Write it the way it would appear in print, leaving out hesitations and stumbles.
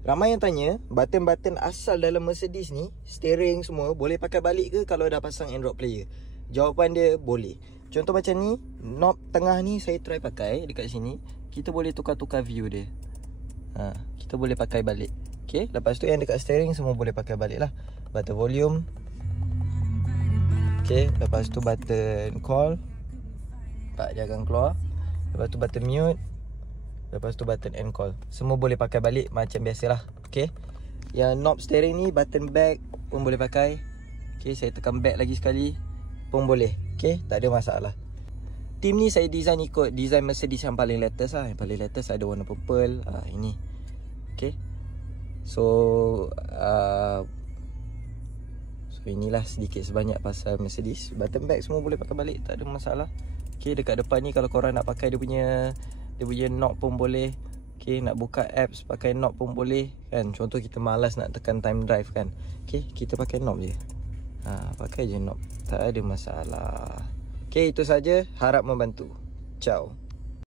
Ramai yang tanya, button-button asal dalam Mercedes ni, steering semua, boleh pakai balik ke kalau dah pasang Android player? Jawapan dia, boleh. Contoh macam ni, knob tengah ni saya try pakai dekat sini. Kita boleh tukar-tukar view dia. Kita boleh pakai balik. Okay, lepas tu yang dekat steering semua boleh pakai balik lah. Button volume. Okay, lepas tu button call. Tak, jangan keluar. Lepas tu button mute. Lepas tu button end call. Semua boleh pakai balik macam biasalah. Okay, yang knob steering ni, button back pun boleh pakai. Okay, saya tekan back lagi sekali pun boleh. Okay, tak ada masalah. Team ni saya design ikut design Mercedes yang paling latest lah. Yang paling latest ada warna purple. Ini. Okay, So inilah sedikit sebanyak pasal Mercedes. Button back semua boleh pakai balik, tak ada masalah. Okay, dekat depan ni kalau korang nak pakai dia punya knob pun boleh. Okay, nak buka apps pakai knob pun boleh kan. Contoh kita malas nak tekan time drive kan. Okay, kita pakai knob je. Pakai je knob, tak ada masalah. Okay, itu saja. Harap membantu. Ciao.